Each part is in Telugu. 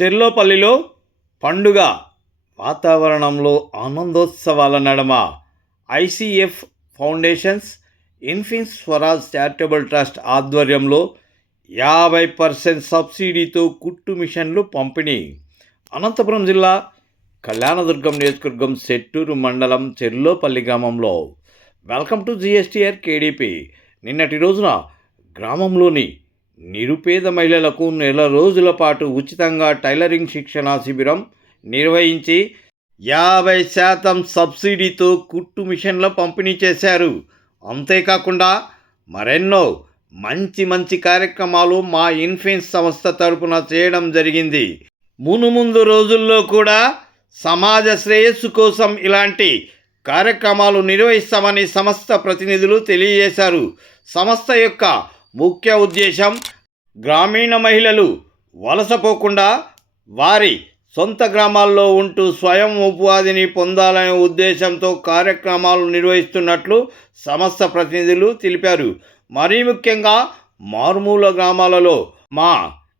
చెర్లోపల్లిలో పండుగ వాతావరణంలో ఆనందోత్సవాల నడమ. ఐసిఎఫ్ ఫౌండేషన్స్ ఇన్ఫిన్స్ స్వరాజ్ చారిటబుల్ ట్రస్ట్ ఆధ్వర్యంలో యాభై పర్సెంట్ సబ్సిడీతో కుట్టు మిషన్లు పంపిణీ. అనంతపురం జిల్లా కళ్యాణదుర్గం నియోజకవర్గం సెట్టూరు మండలం చెర్లోపల్లి గ్రామంలో. వెల్కమ్ టు జిఎస్టీఆర్ కేడీపీ నిన్నటి రోజున గ్రామంలోని నిరుపేద మహిళలకు నెల రోజుల పాటు ఉచితంగా టైలరింగ్ శిక్షణా శిబిరం నిర్వహించి యాభై శాతం సబ్సిడీతో కుట్టు మిషన్ల పంపిణీ చేశారు. అంతేకాకుండా మరెన్నో మంచి మంచి కార్యక్రమాలు మా ఇన్ఫెన్స్ సంస్థ తరపున చేయడం జరిగింది. మునుముందు రోజుల్లో కూడా సమాజ శ్రేయస్సు కోసం ఇలాంటి కార్యక్రమాలు నిర్వహిస్తామని సంస్థ ప్రతినిధులు తెలియజేశారు. సంస్థ యొక్క ముఖ్య ఉద్దేశం గ్రామీణ మహిళలు వలసపోకుండా వారి సొంత గ్రామాల్లో ఉంటూ స్వయం ఉపాధిని పొందాలనే ఉద్దేశంతో కార్యక్రమాలు నిర్వహిస్తున్నట్లు సంస్థ ప్రతినిధులు తెలిపారు. మరీ ముఖ్యంగా మారుమూల గ్రామాలలో మా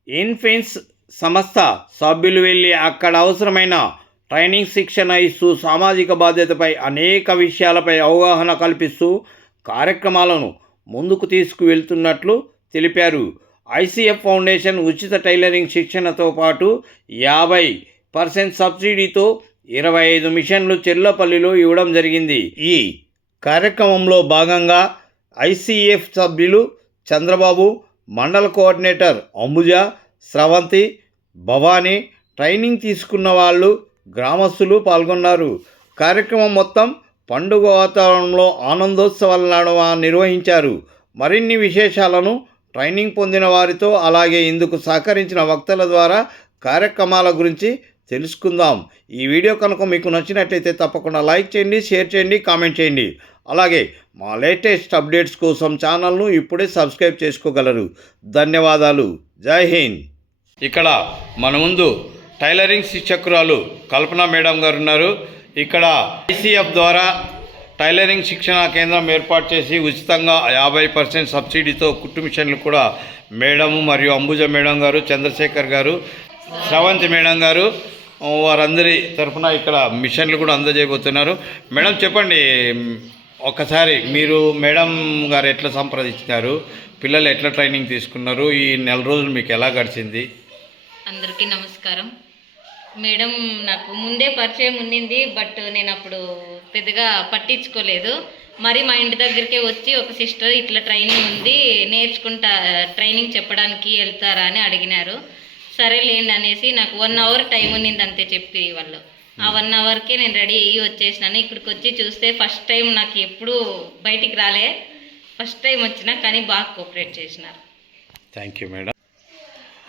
ఇన్ఫిన్స్ సంస్థ సభ్యులు వెళ్ళి అక్కడ అవసరమైన ట్రైనింగ్ శిక్షణ ఇస్తూ సామాజిక బాధ్యతపై అనేక విషయాలపై అవగాహన కల్పిస్తూ కార్యక్రమాలను ముందుకు తీసుకువెళ్తున్నట్లు తెలిపారు. ఐసీఎఫ్ ఫౌండేషన్ ఉచిత టైలరింగ్ శిక్షణతో పాటు యాభై పర్సెంట్ సబ్సిడీతో ఇరవై ఐదు మిషన్లు చెల్లపల్లిలో ఇవ్వడం జరిగింది. ఈ కార్యక్రమంలో భాగంగా ఐసీఎఫ్ సభ్యులు చంద్రబాబు మండల కోఆర్డినేటర్ అంబుజ స్రవంతి భవానీ ట్రైనింగ్ తీసుకున్న వాళ్ళు గ్రామస్తులు పాల్గొన్నారు. కార్యక్రమం మొత్తం పండుగ వాతావరణంలో ఆనందోత్సవాల నడుమ నిర్వహించారు. మరిన్ని విశేషాలను ట్రైనింగ్ పొందిన వారితో అలాగే ఇందుకు సహకరించిన వక్తల ద్వారా కార్యక్రమాల గురించి తెలుసుకుందాం. ఈ వీడియో కనుక మీకు నచ్చినట్లయితే తప్పకుండా లైక్ చేయండి షేర్ చేయండి కామెంట్ చేయండి. అలాగే మా లేటెస్ట్ అప్డేట్స్ కోసం ఛానల్ను ఇప్పుడే సబ్స్క్రైబ్ చేసుకోగలరు. ధన్యవాదాలు. జై హింద్. ఇక్కడ మన ముందు టైలరింగ్ శిక్షకురాలు కల్పన మేడం గారు ఉన్నారు. ఇక్కడ ఐసీఎఫ్ ద్వారా టైలరింగ్ శిక్షణ కేంద్రం ఏర్పాటు చేసి ఉచితంగా యాభై పర్సెంట్ సబ్సిడీతో కుట్టు మిషన్లు కూడా మేడము మరియు అంబుజ మేడం గారు చంద్రశేఖర్ గారు శ్రవంతి మేడం గారు వారందరి తరఫున ఇక్కడ మిషన్లు కూడా అందజేయబోతున్నారు. మేడం చెప్పండి ఒకసారి మీరు మేడం గారు ఎట్లా సంప్రదించారు? పిల్లలు ఎట్లా ట్రైనింగ్ తీసుకున్నారు? ఈ నెల రోజులు మీకు ఎలా గడిచింది? అందరికీ నమస్కారం. మేడం నాకు ముందే పరిచయం ఉండింది బట్ నేను అప్పుడు పెద్దగా పట్టించుకోలేదు. మరి మా ఇంటి దగ్గరికే వచ్చి ఒక సిస్టర్ ఇట్లా ట్రైనింగ్ ఉంది నేర్చుకుంటా ట్రైనింగ్ చెప్పడానికి వెళ్తారా అని అడిగినారు. సరేలేండి అనేసి నాకు వన్ అవర్ టైం ఉన్నింది అంతే చెప్పి వాళ్ళు. ఆ వన్ అవర్కే నేను రెడీ అయ్యి వచ్చేసినాను. ఇక్కడికి వచ్చి చూస్తే ఫస్ట్ టైం నాకు ఎప్పుడూ బయటికి రాలే. ఫస్ట్ టైం వచ్చినా కానీ బాగా కోఆపరేట్ చేసినారు. థ్యాంక్ యూ మేడం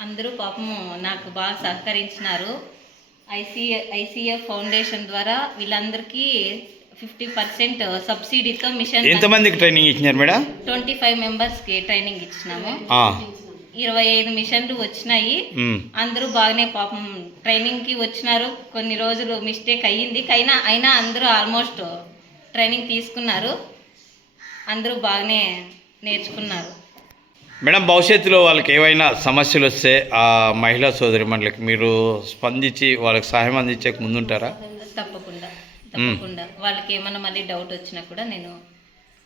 అందరూ పాపం నాకు బాగా సహకరించినారు. ఐసీ ఐసీఎఫ్ ఫౌండేషన్ ద్వారా వీళ్ళందరికీ ఫిఫ్టీ పర్సెంట్ సబ్సిడీతో మిషన్ ఎంతమందికి ట్రైనింగ్ ఇచ్చినారు మేడం? ట్వంటీ ఫైవ్ మెంబర్స్కి ట్రైనింగ్ ఇచ్చినాము. ఇరవై ఐదు మిషన్లు వచ్చినాయి. అందరూ బాగానే పాపం ట్రైనింగ్కి వచ్చినారు. కొన్ని రోజులు మిస్టేక్ అయ్యింది. అయినా అయినా అందరూ ఆల్మోస్ట్ ట్రైనింగ్ తీసుకున్నారు. అందరూ బాగానే నేర్చుకున్నారు. మేడం భవిష్యత్తులో వాళ్ళకి ఏవైనా సమస్యలు వస్తే ఆ మహిళా సోదరి మండలికి మీరు స్పందించి వాళ్ళకి సహాయం అందించే ముందుంటారా? తప్పకుండా తప్పకుండా. వాళ్ళకి ఏమైనా మళ్ళీ డౌట్ వచ్చినా కూడా నేను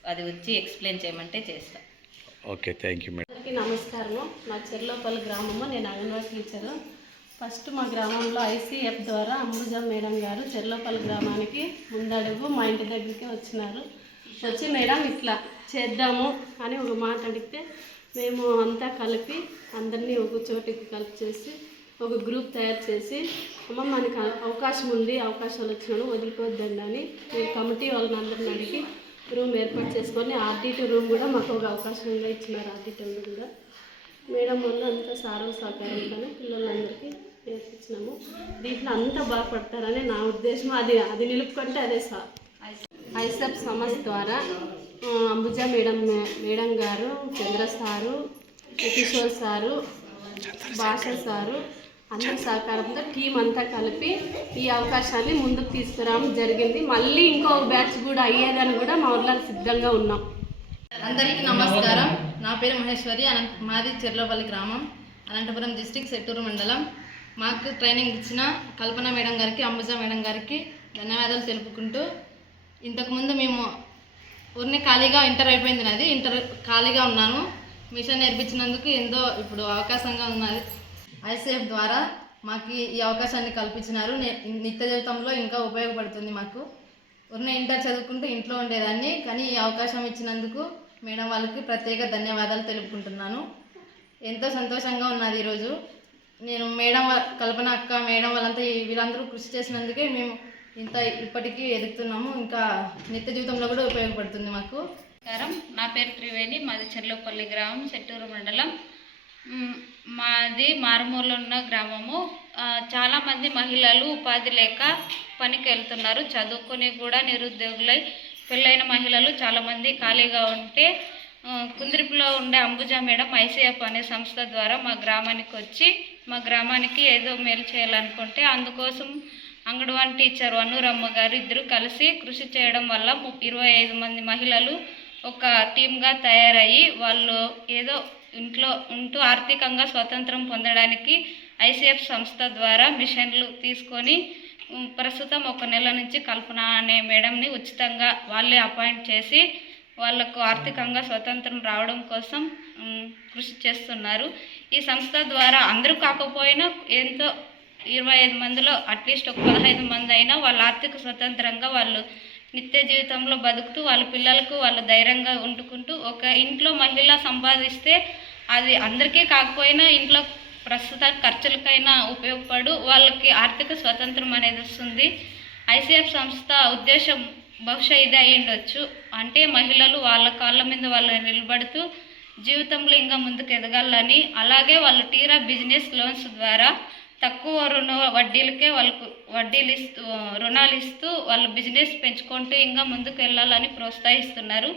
అది వచ్చి ఎక్స్ప్లెయిన్ చేయమంటే చేస్తాను ఓకే థ్యాంక్ యూ మేడం. అందరికీ నమస్కారము. నా చెర్లోపల్లి గ్రామము నేను అంగన్వాడీ టీచరు. ఫస్ట్ మా గ్రామంలో ఐసీఎఫ్ ద్వారా అంబుజా మేడం గారు చెర్లోపల్లి గ్రామానికి ముందడుగు మా ఇంటి దగ్గరికి వచ్చినారు. వచ్చి మేడం ఇట్లా చేద్దాము అని ఒక మాట అడిగితే మేము అంతా కలిపి అందరినీ ఒక చోటికి కలిపి చేసి ఒక గ్రూప్ తయారు చేసి అమ్మ మనకు అవ- అవకాశం ఉంది అవకాశాలు వచ్చినాడు వదిలిపోద్దండి అని మేము కమిటీ వాళ్ళని అందరిని అడిగి రూమ్ ఏర్పాటు చేసుకొని ఆర్డిటి రూమ్ కూడా మాకు ఒక అవకాశంగా ఇచ్చినారు ఆర్డిటంలో కూడా మేడం వల్ల అంతా సారం సహకారంతోనే పిల్లలందరికీ నేర్పించినాము దీంట్లో అంతా బాగుపడతారని నా ఉద్దేశం అది అది నిలుపుకుంటే అదే సార్ ఐసెఫ్ సంస్థ ద్వారా అంబుజా మేడం మేడం గారు Chandra sir Kishore sir Bhasha sir అందరి సహకారంతో టీం అంతా కలిపి ఈ అవకాశాన్ని ముందుకు తీసుకురావడం జరిగింది. మళ్ళీ ఇంకో బ్యాచ్ కూడా అయ్యేదని కూడా మా ఊర్లో సిద్ధంగా ఉన్నాం. అందరికీ నమస్కారం. నా పేరు మహేశ్వరి అనంత మాది చెర్లోపల్లి గ్రామం అనంతపురం డిస్టిక్ సెట్టూరు మండలం. మాకు ట్రైనింగ్ ఇచ్చిన కల్పన మేడం గారికి అంబుజా మేడం గారికి ధన్యవాదాలు తెలుపుకుంటూ ఇంతకుముందు మేము ఊరిని ఖాళీగా ఇంటర్ అయిపోయింది నాది. ఇంటర్ ఖాళీగా ఉన్నాను. మిషన్ నేర్పించినందుకు ఎంతో ఇప్పుడు అవకాశంగా ఉన్నది. ఐసీఎఫ్ ద్వారా మాకు ఈ అవకాశాన్ని కల్పించినారు. నే- నిత్య జీవితంలో ఇంకా ఉపయోగపడుతుంది మాకు. ఉన్న ఇంటర్ చదువుకుంటూ ఇంట్లో ఉండేదాన్ని కానీ ఈ అవకాశం ఇచ్చినందుకు మేడం వాళ్ళకి ప్రత్యేక ధన్యవాదాలు తెలుపుకుంటున్నాను. ఎంతో సంతోషంగా ఉన్నది ఈరోజు నేను మేడం కల్పన అక్క మేడం వాళ్ళంతా వీళ్ళందరూ కృషి చేసినందుకే మేము ఇంత ఇప్పటికీ ఎదుగుతున్నాము. ఇంకా నిత్య జీవితంలో కూడా ఉపయోగపడుతుంది మాకు. నమస్కారం. నా పేరు త్రివేణి. మాది చెర్లోపల్లి గ్రామం చెట్టూరు మండలం. మాది మారుమూల ఉన్న గ్రామము. చాలామంది మహిళలు ఉపాధి లేక పనికి వెళ్తున్నారు. చదువుకొని కూడా నిరుద్యోగులై పెళ్ళైన మహిళలు చాలామంది ఖాళీగా ఉంటే కుంద్రిపులో కుందిరిపులో ఉండే అంబుజా మేడం ఐసీఎఫ్ అనే సంస్థ ద్వారా మా గ్రామానికి వచ్చి మా గ్రామానికి ఏదో మేలు చేయాలనుకుంటే అందుకోసం అంగన్వాడీ టీచర్ వన్నూరమ్మ గారు ఇద్దరు కలిసి కృషి చేయడం వల్ల ఇరవై ఐదు మంది మహిళలు ఒక టీమ్గా తయారయ్యి వాళ్ళు ఏదో ఇంట్లో ఉంటూ ఆర్థికంగా స్వతంత్రం పొందడానికి ఐసీఎఫ్ సంస్థ ద్వారా మిషన్లు తీసుకొని ప్రస్తుతం ఒక నెల నుంచి కల్పన అనే మేడంని ఉచితంగా వాళ్ళే అపాయింట్ చేసి వాళ్ళకు ఆర్థికంగా స్వతంత్రం రావడం కోసం కృషి చేస్తున్నారు. ఈ సంస్థ ద్వారా అందరూ కాకపోయినా ఎంతో ఇరవై ఐదు మందిలో అట్లీస్ట్ ఒక పదహైదు మంది అయినా వాళ్ళ ఆర్థిక స్వతంత్రంగా వాళ్ళు నిత్య జీవితంలో బతుకుతూ వాళ్ళ పిల్లలకు వాళ్ళు ధైర్యంగా ఉంటుకుంటూ ఒక ఇంట్లో మహిళ సంపాదిస్తే అది అందరికీ కాకపోయినా ఇంట్లో ప్రస్తుత ఖర్చులకైనా ఉపయోగపడు వాళ్ళకి ఆర్థిక స్వతంత్రం అనేది వస్తుంది. ఐసీఎఫ్ సంస్థ ఉద్దేశం బహుశా ఇదే అయి ఉండొచ్చు. అంటే మహిళలు వాళ్ళ కాళ్ళ మీద వాళ్ళు నిలబడుతూ జీవితంలో ఇంకా ముందుకు ఎదగాలని అలాగే వాళ్ళు టీరా బిజినెస్ లోన్స్ ద్వారా తక్కువ రుణ వడ్డీలకే వాళ్ళకు వడ్డీలు ఇస్తూ రుణాలు ఇస్తూ వాళ్ళు బిజినెస్ పెంచుకుంటూ ఇంకా ముందుకు వెళ్ళాలని ప్రోత్సహిస్తున్నారు.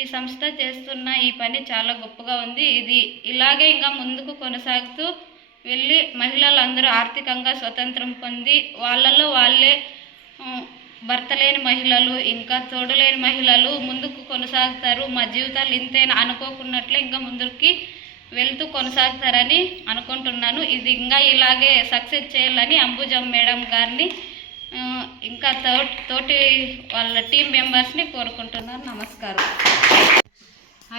ఈ సంస్థ చేస్తున్న ఈ పని చాలా గొప్పగా ఉంది. ఇది ఇలాగే ఇంకా ముందుకు కొనసాగుతూ వెళ్ళి మహిళలందరూ ఆర్థికంగా స్వతంత్రం పొంది వాళ్ళలో వాళ్ళే భర్త లేని మహిళలు ఇంకా తోడు లేని మహిళలు ముందుకు కొనసాగుతారు. మా జీవితాలు ఇంతేనా అనుకోకున్నట్లే ఇంకా ముందుకి వెళ్తూ కొనసాగుతారని అనుకుంటున్నాను. ఇది ఇంకా ఇలాగే సక్సెస్ చేయాలని అంబుజం మేడం గారిని ఇంకా తోటి తోటి వాళ్ళ టీం మెంబర్స్ని కోరుకుంటున్నాను. నమస్కారం.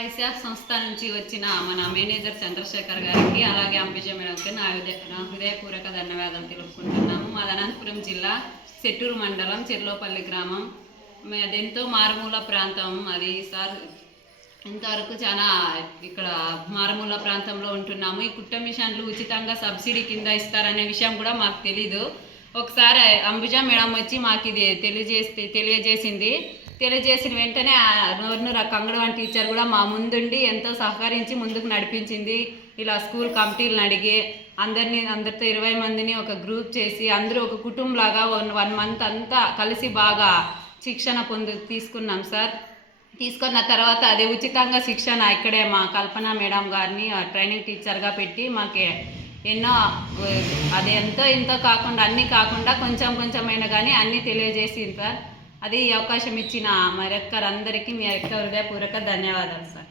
ఐసిఆర్ సంస్థ నుంచి వచ్చిన మన మేనేజర్ చంద్రశేఖర్ గారికి అలాగే అంబిజ మేడంకి నా హృదయ నా హృదయపూర్వక ధన్యవాదాలు తెలుపుకుంటున్నాము. మాది అనంతపురం జిల్లా చెట్టూరు మండలం చెర్లోపల్లి గ్రామం. మే- అది ఎంతో మారుమూల ప్రాంతం. అది సార్ ఇంతవరకు చాలా ఇక్కడ మారుమూల ప్రాంతంలో ఉంటున్నాము. ఈ కుట్ట మిషన్లు ఉచితంగా సబ్సిడీ కింద ఇస్తారనే విషయం కూడా మాకు తెలీదు. ఒకసారి అంబుజా మేడం వచ్చి మాకు ఇది తెలియజేస్తే తెలియజేసింది. తెలియజేసిన వెంటనే ఆ నోరునూరు కంగడవాన్ టీచర్ కూడా మా ముందుండి ఎంతో సహకరించి ముందుకు నడిపించింది. ఇలా స్కూల్ కమిటీలను అడిగి అందరినీ అందరితో ఇరవై మందిని ఒక గ్రూప్ చేసి అందరూ ఒక కుటుంబంలాగా వన్ వన్ మంత్ అంతా కలిసి బాగా శిక్షణ పొందు తీసుకున్నాం సార్. తీసుకున్న తర్వాత అది ఉచితంగా శిక్షణ ఇక్కడే మా కల్పన మేడం గారిని ఆ ట్రైనింగ్ టీచర్గా పెట్టి మాకు ఎన్నో అది ఎంతో ఇంతో కాకుండా అన్నీ కాకుండా కొంచెం కొంచెమైనా కానీ అన్నీ తెలియజేసింది సార్. అది ఈ అవకాశం ఇచ్చిన మరొక్కరందరికీ మీ యొక్క హృదయపూర్వక ధన్యవాదాలు సార్.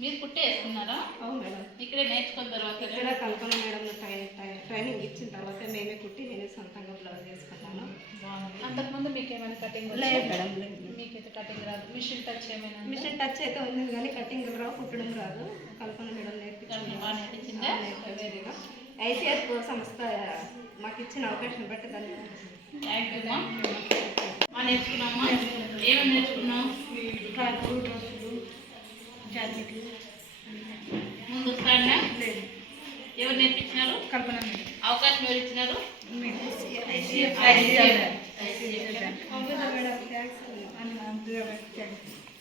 మీరు కుట్టే వేసుకున్నారా? అవును మేడం ఇక్కడే నేర్చుకున్న తర్వాత ఇక్కడ కల్పన మేడం ట్రైనింగ్ ఇచ్చిన తర్వాత మేమే కుట్టి నేనే సొంతంగా బ్లౌజ్ చేసుకున్నాను అంతకుముందు మీకు ఏమైనా కటింగ్ లేదు మేడం లేదు మీకైతే కటింగ్ రాదు. మిషన్ టచ్ ఏమైనా? మిషన్ టచ్ అయితే ఉంది కానీ కటింగ్ రావు కుట్టడం రాదు. కల్పన మేడం నేర్పించింది. ఐసీఎస్ సంస్థ మాకు ఇచ్చిన అవకాశం బట్టి ధన్యవాదాలు థ్యాంక్ యూ అమ్మా బాగా నేర్చుకున్నామా ఏమేమి నేర్చుకున్నావు జాకెట్లు ముందు వస్తాడా ఎవరు నేర్పించినారు కల్పన అవకాశం ఎవరు ఇచ్చినారు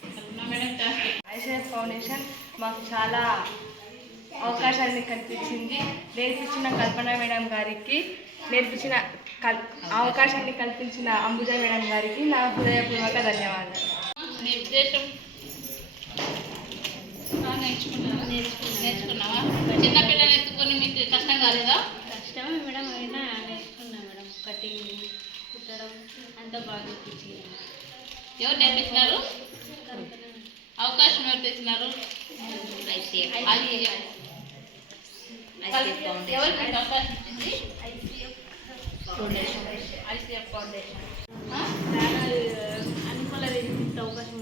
Kalpana madam thank you foundation మాకు చాలా అవకాశాన్ని కల్పించింది నేర్పించిన కల్పన మేడం గారికి నేర్పించిన కల్ అవకాశాన్ని కల్పించిన అంబుజా మేడం గారికి నా హృదయపూర్వక ధన్యవాదాలు. నీ ఉద్దేశం నేర్చుకున్నావా? నేర్చుకున్నావా? చిన్న పిల్లలు ఎత్తుకొని మీకు కష్టం కాలేదా? కష్టమే మేడం అయినా నేర్చుకున్నా మేడం. కటింగ్ కుట్టడం అంతా బాగా ఎవరు నేర్పించినారు? అవకాశం ఎవరు తెచ్చినారు? ఐసీఎఫ్. ICF. ICF foundation. ఎవరు మీకు అవకాశం ఇచ్చింది? ఫౌండేషన్ ఐసీఎఫ్ ఫౌండేషన్ అనుకూల అవకాశం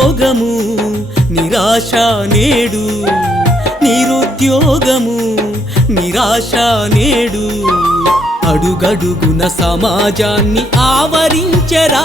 నిరుద్యోగము నిరాశ నేడు. నిరుద్యోగము నిరాశ నేడు. అడుగడుగున సమాజాన్ని ఆవరించరా.